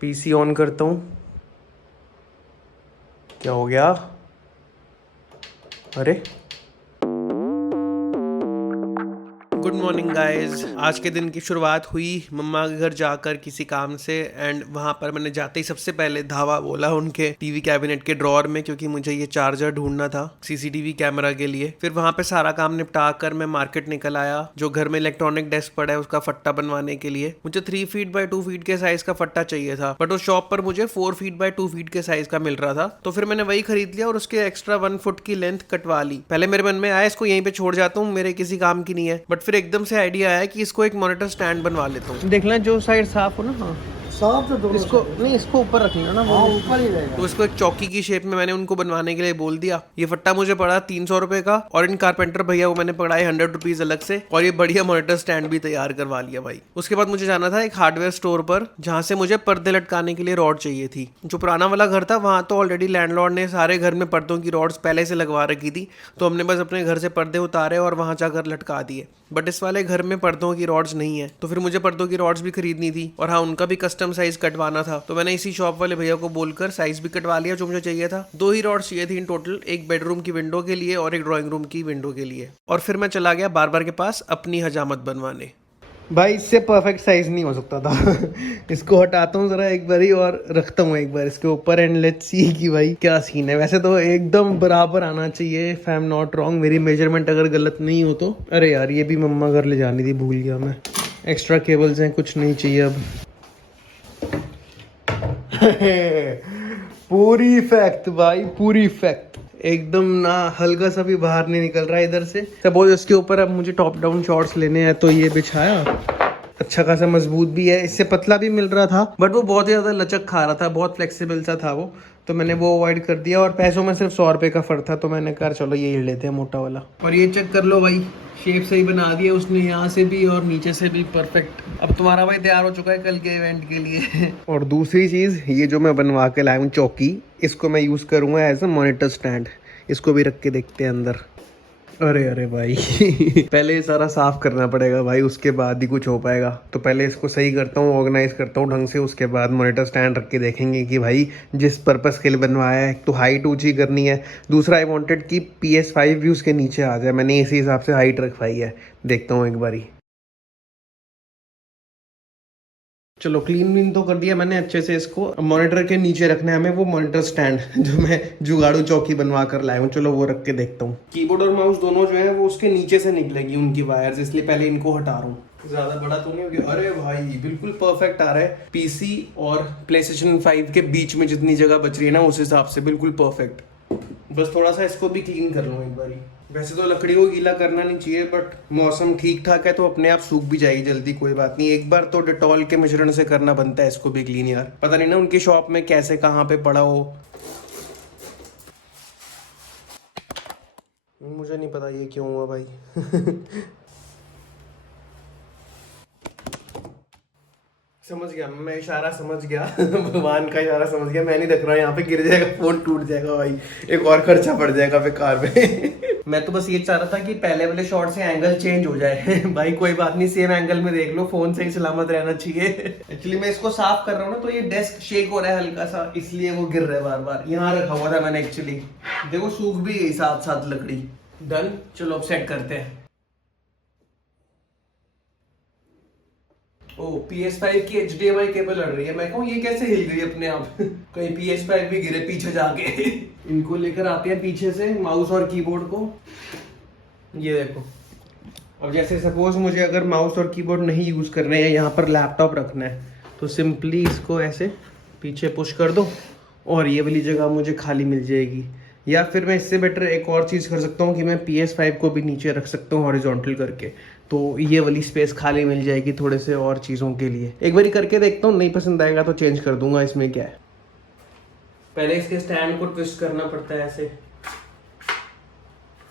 PC on करता हूँ। क्या हो गया? अरे गुड मॉर्निंग गाइज। आज के दिन की शुरुआत हुई मम्मा के घर जाकर किसी काम से, एंड वहां पर मैंने जाते ही सबसे पहले धावा बोला उनके टीवी कैबिनेट के ड्रॉर में, क्योंकि मुझे ये चार्जर ढूंढना था सीसीटीवी कैमरा के लिए। फिर वहां पे सारा काम निपटा कर मैं मार्केट निकल आया। जो घर में इलेक्ट्रॉनिक डेस्क पड़ा है उसका फट्टा बनवाने के लिए मुझे 3 फीट बाय 2 फीट के साइज का फट्टा चाहिए था, बट उस शॉप पर मुझे 4 फीट बाय 2 फीट के साइज का मिल रहा था। तो फिर मैंने वही खरीद लिया और उसके एक्स्ट्रा 1 फुट की लेंथ कटवा ली। पहले मेरे मन में आया इसको यहीं पे छोड़ जाता हूँ, मेरे किसी काम की नहीं है, बट फिर एकदम से आइडिया आया कि इसको एक मॉनिटर स्टैंड बनवा लेता हूँ। देख लें जो साइड साफ हो ना। हाँ साफ तो दोनों इसको साइड नहीं, इसको ऊपर रख लेना ना। हाँ ऊपर ही रहेगा। तो इसको एक चौकी की शेप में मैंने उनको बनवाने के लिए बोल दिया। ये फट्टा मुझे पड़ा 300 रुपए का, और इन कारपेंटर भैया को मैंने पकड़ाए 100 रुपीज अलग से, और ये बढ़िया मॉनिटर स्टैंड भी तैयार करवा लिया भाई। उसके बाद मुझे जाना था एक हार्डवेयर स्टोर पर, जहाँ से मुझे पर्दे लटकाने के लिए रॉड चाहिए थी। जो पुराना वाला घर था वहाँ तो ऑलरेडी लैंडलॉर्ड ने सारे घर में पर्दों की रॉड्स पहले से लगवा रखी थी, तो हमने बस अपने घर से पर्दे उतारे और वहाँ जाकर लटका दिए। बट इस वाले घर में पर्दों की रॉड्स नहीं है, तो फिर मुझे पर्दों की रॉड्स भी खरीदनी थी, और हाँ उनका भी कस्टम साइज कटवाना था। तो मैंने इसी शॉप वाले भैया को बोलकर साइज भी कटवा लिया जो मुझे चाहिए था। 2 ही रॉड्स चाहिए थी इन टोटल, एक बेडरूम की विंडो के लिए और एक ड्राइंग रूम की विंडो के लिए। और फिर मैं चला गया बार बार के पास अपनी हजामत बनवाने। भाई इससे परफेक्ट साइज नहीं हो सकता था। इसको हटाता हूँ जरा एक बार ही और रखता हूँ एक बार इसके ऊपर, एंड लेट्स सी कि भाई क्या सीन है। वैसे तो एकदम बराबर आना चाहिए, if I am not wrong, मेरी मेजरमेंट अगर गलत नहीं हो तो। अरे यार ये भी मम्मा घर ले जानी थी, भूल गया मैं। एक्स्ट्रा केबल्स हैं, कुछ नहीं चाहिए अब। पूरी इफेक्ट भाई, पूरी इफेक्ट एकदम ना, हल्का सा भी बाहर नहीं निकल रहा है इधर से। सपोज इसके ऊपर अब मुझे टॉप डाउन शॉर्ट्स लेने हैं, तो ये बिछाया, अच्छा खासा मजबूत भी है, इससे पतला भी मिल रहा था, बट वो बहुत ही ज़्यादा लचक खा रहा था, बहुत फ्लेक्सिबल सा था वो, तो मैंने वो अवॉइड कर दिया। और पैसों में सिर्फ 100 रुपये का फर्क था, तो मैंने कहा चलो ये ही लेते हैं मोटा वाला। और ये चेक कर लो भाई, शेप सही बना दिया उसने, यहाँ से भी और नीचे से भी परफेक्ट। अब तुम्हारा भाई तैयार हो चुका है कल के इवेंट के लिए। और दूसरी चीज़, ये जो मैं बनवा के लाया हूँ चौकी, इसको मैं यूज़ करूँगा एज अ मॉनिटर स्टैंड। इसको भी रख के देखते हैं अंदर। अरे अरे भाई पहले ये सारा साफ करना पड़ेगा भाई, उसके बाद ही कुछ हो पाएगा। तो पहले इसको सही करता हूँ, ऑर्गेनाइज करता हूँ ढंग से, उसके बाद मॉनिटर स्टैंड रख के देखेंगे कि भाई जिस पर्पस के लिए बनवाया है, तो हाइट ऊंची करनी है, दूसरा आई वांटेड कि PS5 भी उसके नीचे आ जाए, मैंने इसी हिसाब से हाइट रखवाई है। देखता हूँ एक बारी। चलो क्लीन व्लीन तो कर दिया मैंने अच्छे से इसको। मॉनिटर के नीचे रखना है हमें वो मॉनिटर स्टैंड जो मैं जुगाड़ू चौकी बनवा कर लाया हूँ। चलो वो रख के देखता हूँ। कीबोर्ड और माउस दोनों जो है वो उसके नीचे से निकलेगी उनकी वायर्स, इसलिए पहले इनको हटा रहा हूँ। ज्यादा बड़ा तो नहीं हो गया? अरे भाई बिल्कुल परफेक्ट आ रहा है। पीसी और PlayStation 5 के बीच में जितनी जगह बच रही है ना, उस हिसाब से बिल्कुल परफेक्ट। बस थोड़ा सा इसको भी क्लीन कर लूँ एक बारी। वैसे तो लकड़ी को गीला करना नहीं चाहिए, बट मौसम ठीक ठाक है तो अपने आप सूख भी जाएगी जल्दी, कोई बात नहीं। एक बार तो डेटॉल के मिश्रण से करना बनता है इसको भी क्लीन यार, पता नहीं ना उनकी शॉप में कैसे कहाँ पे पड़ा हो। मुझे नहीं पता ये क्यों हुआ भाई। समझ गया मैं, इशारा समझ गया। भगवान का इशारा समझ गया। मैं नहीं रख रहा यहाँ पे, गिर जाएगा फोन, टूट जाएगा भाई, एक और खर्चा पड़ जाएगा बेकार में। मैं तो बस ये चाह रहा था कि पहले वाले शॉट से एंगल चेंज हो जाए। भाई कोई बात नहीं, सेम एंगल में देख लो, फोन सही सलामत रहना चाहिए। एक्चुअली मैं इसको साफ कर रहा हूँ ना, तो ये डेस्क शेक हो रहा है हल्का सा, इसलिए वो गिर रहा है बार बार। यहाँ रखा हुआ था मैंने एक्चुअली, देखो सूख भी गई साथ साथ लकड़ी। डन, चलो अब सेट करते हैं। ओ PS5 की HDMI केबल लड़ रही है। मैं कहूँ ये कैसे हिल गई अपने आप। कहीं PS5 भी गिरे पीछे जाके। इनको लेकर आते हैं पीछे से, माउस और कीबोर्ड को। ये देखो, अब जैसे सपोज मुझे अगर माउस और कीबोर्ड नहीं यूज करने हैं, यहाँ पर लैपटॉप रखना है, तो सिंपली इसको ऐसे पीछे पुश कर दो और ये वाली जगह मुझे खाली मिल जाएगी। या फिर मैं इससे बेटर एक और चीज़ कर सकता हूँ कि मैं PS5 को भी नीचे रख सकता हूँ हॉरिजॉन्टल करके, तो ये वाली स्पेस खाली मिल जाएगी थोड़े से और चीज़ों के लिए। एक बारी करके देखता हूँ, नहीं पसंद आएगा तो चेंज कर दूंगा, इसमें क्या है। पहले इसके स्टैंड को ट्विस्ट करना पड़ता है ऐसे,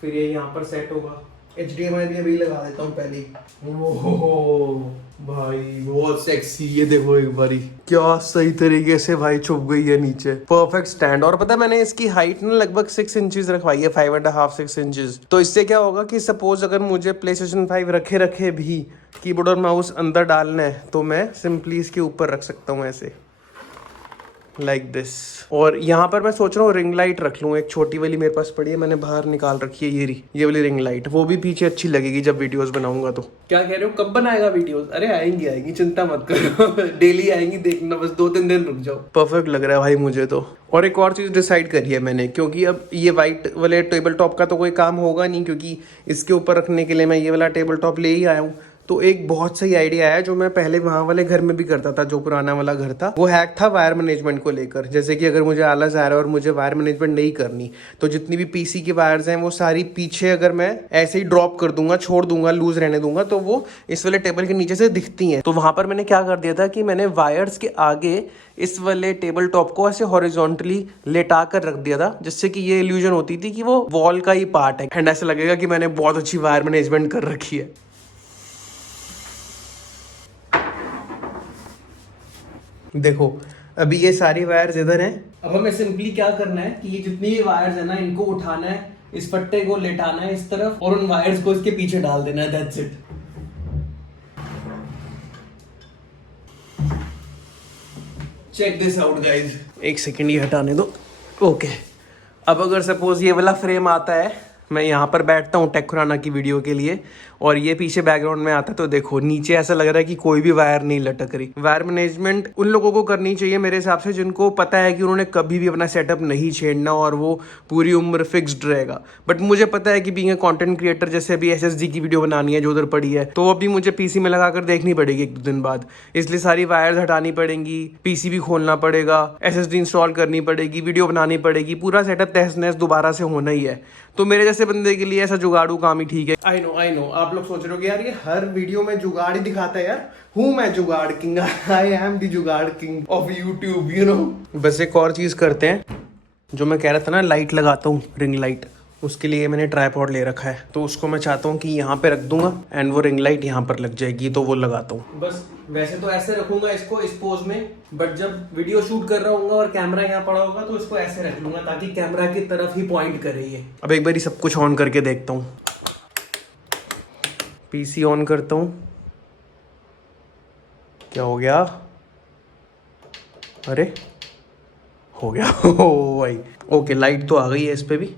फिर ये यहाँ पर सेट होगा। HDMI भी अभी लगा देता हूँ पहले। ओहो भाई बहुत सेक्सी, ये देखो एक बारी क्या सही तरीके से भाई छुप गई है नीचे, परफेक्ट स्टैंड। और पता है मैंने इसकी हाइट ना लगभग 6 इंचेस रखवाई है, 5.5-6 इंचेस। तो इससे क्या होगा कि सपोज अगर मुझे PlayStation 5 रखे रखे भी कीबोर्ड और माउस अंदर डालना है, तो मैं सिंपली इसके ऊपर रख सकता हूँ ऐसे। Like this. और यहाँ पर मैं सोच रहा हूँ रिंग लाइट रख लूँ, एक छोटी वाली मेरे पास पड़ी है, मैंने बाहर निकाल रखी है, ये वाली रिंग लाइट, वो भी पीछे अच्छी लगेगी जब वीडियोस बनाऊंगा तो। क्या कह रहे हो, कब बनाएगा वीडियोस? अरे आएंगी चिंता मत करो डेली आएंगी, देखना बस 2-3 दिन रुक जाओ। परफेक्ट लग रहा है भाई मुझे तो। और एक और चीज़ डिसाइड करी है मैंने, क्योंकि अब ये वाइट वाले टेबल टॉप का तो कोई काम होगा नहीं, क्योंकि इसके ऊपर रखने के लिए मैं ये वाला टेबल टॉप ले ही आया हूँ। तो एक बहुत सही आइडिया है जो मैं पहले वहाँ वाले घर में भी करता था, जो पुराना वाला घर था, वो हैक था वायर मैनेजमेंट को लेकर। जैसे कि अगर मुझे आलस आ रहा है और मुझे वायर मैनेजमेंट नहीं करनी, तो जितनी भी पीसी की वायर्स हैं वो सारी पीछे अगर मैं ऐसे ही ड्रॉप कर दूंगा, छोड़ दूंगा, लूज रहने दूंगा, तो वो इस वाले टेबल के नीचे से दिखती हैं। तो वहाँ पर मैंने क्या कर दिया था कि मैंने वायर्स के आगे इस वाले टेबल टॉप को ऐसे हॉरिजॉन्टली लेटा कर रख दिया था, जिससे कि ये इल्यूजन होती थी कि वो वॉल का ही पार्ट है, एंड ऐसा लगेगा कि मैंने बहुत अच्छी वायर मैनेजमेंट कर रखी है। देखो अभी ये सारी वायर्स इधर हैं। अब हमें सिंपली क्या करना है कि ये जितनी भी वायर्स है ना, इनको उठाना है, इस पट्टे को लेटाना है इस तरफ और उन वायर्स को इसके पीछे डाल देना है, that's it. Check this out guys, एक सेकेंड ये हटाने दो। ओके, अब अगर सपोज ये वाला फ्रेम आता है, मैं यहाँ पर बैठता हूँ टेक खुराना की वीडियो के लिए, और ये पीछे बैकग्राउंड में आता है, तो देखो नीचे ऐसा लग रहा है कि कोई भी वायर नहीं लटक रही। वायर मैनेजमेंट उन लोगों को करनी चाहिए मेरे हिसाब से जिनको पता है कि उन्होंने कभी भी अपना सेटअप नहीं छेड़ना और वो पूरी उम्र फिक्स्ड रहेगा। बट मुझे पता है कि बीइंग ए कंटेंट क्रिएटर, जैसे अभी SSD की वीडियो बनानी है जो उधर पड़ी है, तो अभी मुझे पीसी में लगाकर देखनी पड़ेगी 1-2 दिन बाद, इसलिए सारी वायर्स हटानी पड़ेंगी, पीसी भी खोलना पड़ेगा, SSD इंस्टॉल करनी पड़ेगी, वीडियो बनानी पड़ेगी, पूरा सेटअप तहस नहस दोबारा से होना ही है। तो मेरे जैसे बंदे के लिए ऐसा जुगाड़ू काम ही ठीक है। आई नो आप लोग सोच रहे हो कि यार ये हर वीडियो में जुगाड़ ही दिखाता है, यार हूँ मैं जुगाड़ किंग, आई एम द जुगाड़ king of YouTube, you know. बस एक और चीज करते हैं, जो मैं कह रहा था ना, लाइट लगाता हूँ, रिंग लाइट, उसके लिए मैंने ट्राइपॉड ले रखा है, तो उसको मैं चाहता हूँ कि यहाँ पे रख दूंगा एंड वो रिंग लाइट यहाँ पर लग जाएगी, तो वो लगाता हूँ। बस वैसे तो ऐसे रखूंगा इसको इस पोज में, बट जब वीडियो शूट कर रहा हूँ और कैमरा यहाँ पड़ा होगा तो इसको ऐसे रख लूंगा ताकि कैमरा की तरफ ही पॉइंट करे ये। अब एक बार सब कुछ ऑन करके देखता हूँ, पीसी ऑन करता हूँ, क्या हो गया? अरे हो गया ओ भाई, ओके लाइट तो आ गई है इस पे भी,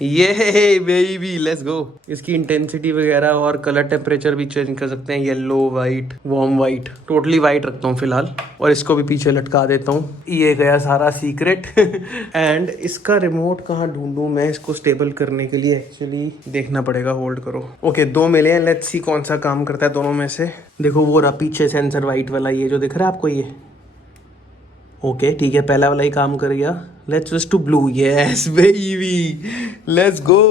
ये बेबी लेट्स गो। इसकी इंटेंसिटी वगैरह और कलर टेम्परेचर भी चेंज कर सकते हैं, yellow, white, warm white, totally white रखता हूँ फिलहाल, और इसको भी पीछे लटका देता हूँ। ये गया सारा सीक्रेट एंड इसका रिमोट कहाँ ढूंढूं मैं इसको स्टेबल करने के लिए, एक्चुअली देखना पड़ेगा, होल्ड करो। ओके 2 मिले हैं, लेट्स सी कौन सा काम करता है दोनों में से। देखो वो रहा पीछे सेंसर वाइट वाला, ये जो दिख रहा है आपको ये, ओके ठीक है, पहला वाला ही काम कर गया। Let's switch to blue, yes baby, let's go.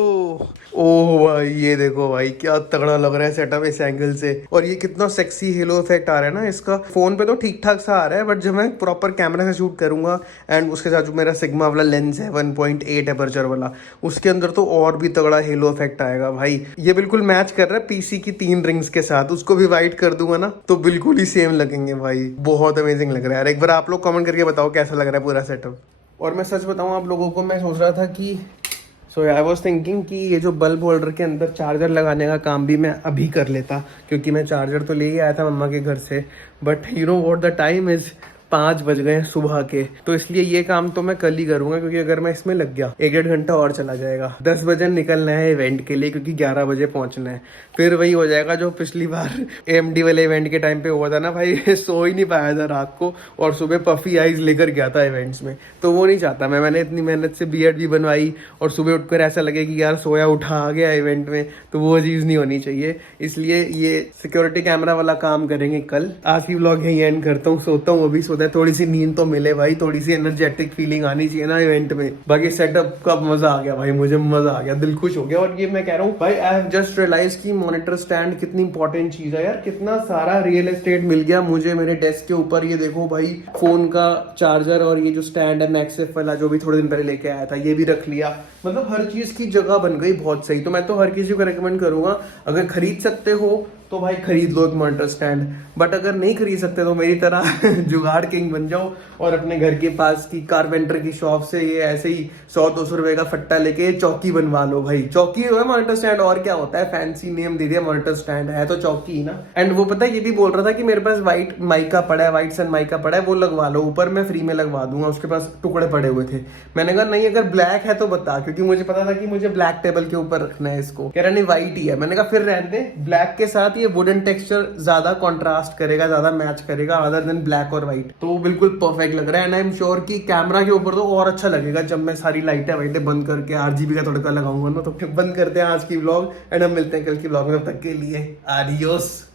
Oh भाई ये देखो भाई क्या तगड़ा लग रहा है सेटअप इस एंगल से, और ये कितना सेक्सी हेलो इफेक्ट आ रहा है ना इसका। फोन पे तो ठीक ठाक सा आ रहा है, बट जब मैं प्रॉपर कैमरा से शूट करूंगा एंड उसके साथ जो मेरा सिग्मा वाला लेंस है 1.8 एपर्चर वाला, उसके अंदर तो और भी तगड़ा हेलो इफेक्ट आएगा भाई। ये बिल्कुल मैच कर रहा है पीसी की 3 रिंग्स के साथ, उसको भी वाइट कर दूंगा ना तो बिल्कुल ही सेम लगेंगे भाई, बहुत अमेजिंग लग रहा है। एक बार आप लोग कमेंट करके बताओ कैसा लग रहा है पूरा सेटअप। और मैं सच बताऊं आप लोगों को, मैं सोच रहा था कि आई वॉज थिंकिंग कि ये जो बल्ब होल्डर के अंदर चार्जर लगाने का काम भी मैं अभी कर लेता, क्योंकि मैं चार्जर तो ले ही आया था मम्मा के घर से, but you know what the time is, 5 बज गए सुबह के, तो इसलिए ये काम तो मैं कल ही करूंगा, क्योंकि अगर मैं इसमें लग गया 1-1.5 घंटा और चला जाएगा। 10 बजे निकलना है इवेंट के लिए, क्योंकि 11 बजे पहुंचना है। फिर वही हो जाएगा जो पिछली बार AMD वाले इवेंट के टाइम पे हुआ था ना भाई, सो ही नहीं पाया था रात को और सुबह पफी आइज लेकर गया था इवेंट्स में, तो वो नहीं चाहता मैं। मैंने इतनी मेहनत से बीएड भी बनवाई और सुबह उठकर ऐसा लगे कि यार सोया उठा आ गया इवेंट में, तो वो चीज़ नहीं होनी चाहिए। इसलिए ये सिक्योरिटी कैमरा वाला काम करेंगे कल। आज की व्लॉग यही एंड करता हूँ, सोता हूँ अभी, सोता है थोड़ी सी नींद तो मिले भाई, थोड़ी सी एनर्जेटिक फीलिंग आनी चाहिए ना इवेंट में। बाकी सेटअप का मजा आ गया भाई, मुझे मजा आ गया, दिल खुश हो गया। और ये मैं कह रहा हूँ भाई, आई हैव जस्ट रियलाइज की मॉनिटर स्टैंड कितनी इंपॉर्टेंट चीज है यार, कितना सारा रियल एस्टेट मिल गया मुझे मेरे डेस्क के ऊपर। ये देखो भाई, फोन का चार्जर और ये जो स्टैंड है मैक्सेफ वाला जो भी थोड़े दिन पहले लेके आया था, ये भी रख लिया। मतलब हर चीज की जगह बन गई बहुत सही। तो मैं तो हर किसी को रेकमेंड करूंगा, अगर खरीद सकते हो तो भाई खरीद लो एक मॉनिटर स्टैंड, बट अगर नहीं खरीद सकते तो मेरी तरह जुगाड़ कार किंग बन जाओ और अपने घर के पास की कारपेंटर की शॉप से ये ऐसे ही 100-200 रुपए का फट्टा लेके चौकी बनवा लो भाई। चौकी है मॉनिटर स्टैंड, और क्या होता है, फैंसी नेम दे दिया मॉनिटर स्टैंड, है तो चौकी ही ना। एंड वो पता है ये भी बोल रहा था कि मेरे पास व्हाइट माइका पड़ा है, व्हाइट सन माइका पड़ा है, वो लगवा लो ऊपर, मैं फ्री में लगवा दूंगा, उसके पास टुकड़े पड़े हुए थे। मैंने कहा नहीं अगर ब्लैक है तो बता, क्योंकि मुझे पता था कि मुझे ब्लैक टेबल के ऊपर रखना है इसको। कह रहा नहीं व्हाइट ही है। मैंने कहा फिर रहने दे, ब्लैक के साथ ये वुडन टेक्सचर ज्यादा कॉन्ट्रास्ट करेगा, ज्यादा मैच करेगा अदर देन ब्लैक और व्हाइट, तो वो बिल्कुल परफेक्ट लग रहा है। एंड आई एम श्योर कि कैमरा के ऊपर तो और अच्छा लगेगा जब मैं सारी लाइटें वाइटें बंद करके RGB का तड़का लगाऊंगा ना। तो बंद करते हैं आज की व्लॉग एंड हम मिलते हैं कल की व्लॉग में, तब तक के लिए आडियोस।